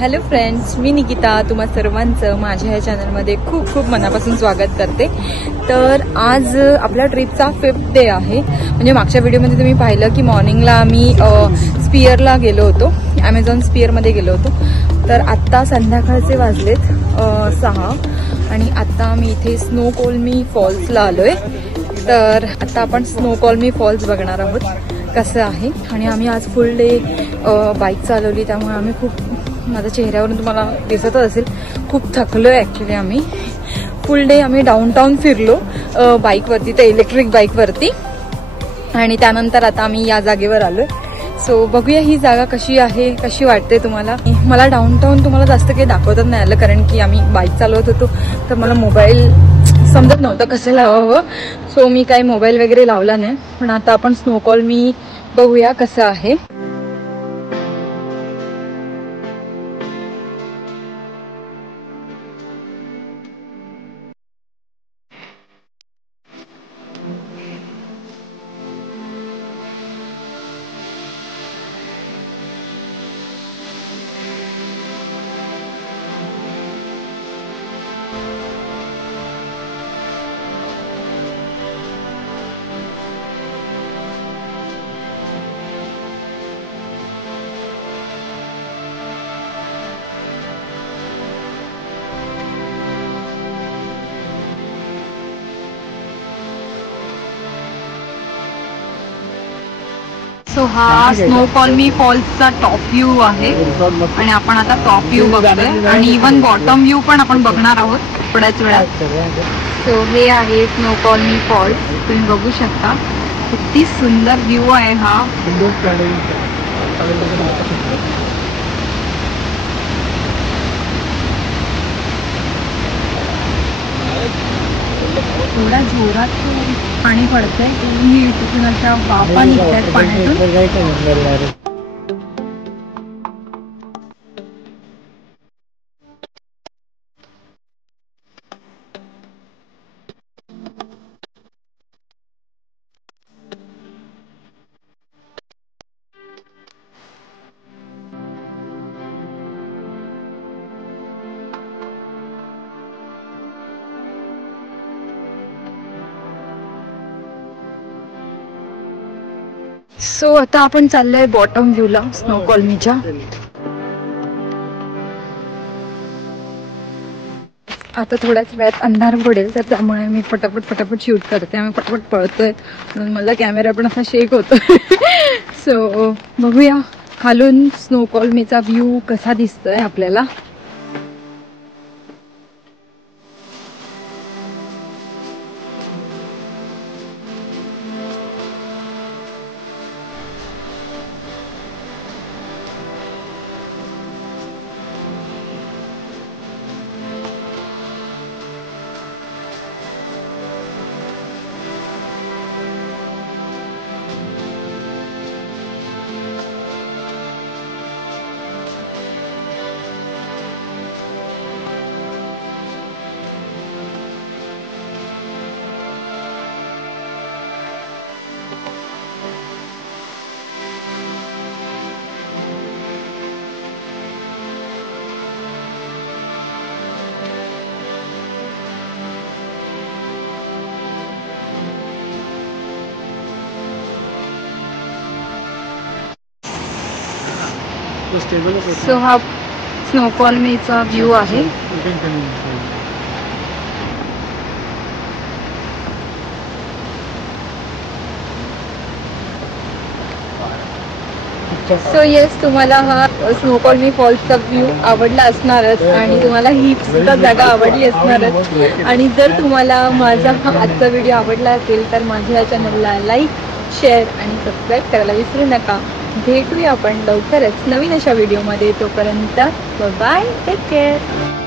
Hello friends, मी निकिता तुम्हा सर्वांचं माझ्या या चॅनलमध्ये खूप खूप मनापासून स्वागत करते। तर आज आपल्या ट्रिपचा 5th डे आहे। म्हणजे मागच्या व्हिडिओमध्ये तुम्ही पाहिलं की मॉर्निंगला आम्ही स्पियरला गेलो होतो, ॲमेझॉन स्पियरमध्ये गेलो होतो। तर आत्ता संध्याकाळचे वाजलेत 6 आणि आत्ता आम्ही इथे स्नो कॉलमी फॉल्सला आलोय। तर आता आपण स्नो कॉलमी फॉल्स बघणार आहोत कसं आहे। आणि आम्ही आज फुल डे बाईक चालवली, त्यामुळे आम्ही खूप, माझ्या चेहऱ्यावरून तुम्हाला दिसतच असेल, खूप थकलोय ॲक्च्युली। आम्ही फुल डे आम्ही डाऊनटाऊन फिरलो बाईकवरती, त्या इलेक्ट्रिक बाईकवरती, आणि त्यानंतर आता आम्ही या जागेवर आलोय। सो बघूया ही जागा कशी आहे, कशी वाटते तुम्हाला। मला डाऊनटाऊन तुम्हाला जास्त काही दाखवतच नाही आलं, कारण की आम्ही बाईक चालवत होतो, तर मला मोबाईल समजत नव्हतं कसं लावावं। सो मी काही मोबाईल वगैरे लावला नाही। पण आता आपण स्नो कॉलमी बघूया कसं आहे। सो हा स्नो कॉलमी फॉल्सचा टॉप व्ह्यू आहे, आणि आपण आता टॉप व्ह्यू बघतोय, आणि इवन बॉटम व्ह्यू पण आपण बघणार आहोत थोड्याच वेळात। सो हे आहे स्नो कॉलमी फॉल्स, तुम्ही बघू शकता किती सुंदर व्ह्यू आहे हा। थोड्या जोरात पाणी पडतंय, तिथून अशा वाफा निघतात पाण्यातून। सो आता आपण चाललोय बॉटम व्ह्यूला स्नो कॉलमीच्या। आता थोड्याच वेळात अंधार पडेल, तर त्यामुळे मी पटापट शूट करते, आम्ही पटापट पळतोय, म्हणून मला कॅमेरा पण असा शेक होतोय। सो बघूया खालून स्नो कॉलमीचा व्ह्यू कसा दिसतोय आपल्याला। सो हा स्नो कॉलमीचा व्ह्यू आहे। सो येस, तुम्हाला हा स्नो कॉलमी फॉल्सचा व्ह्यू आवडला असणारच, आणि तुम्हाला ही सुद्धा जागा आवडली असणारच। आणि जर तुम्हाला माझा हा आजचा व्हिडिओ आवडला असेल, तर माझ्या चॅनलला लाईक, शेअर आणि सबस्क्राईब करायला विसरू नका। भेटूया आपण लवकरच नवीन अशा व्हिडिओमध्ये, तोपर्यंत बाय, टेक केअर।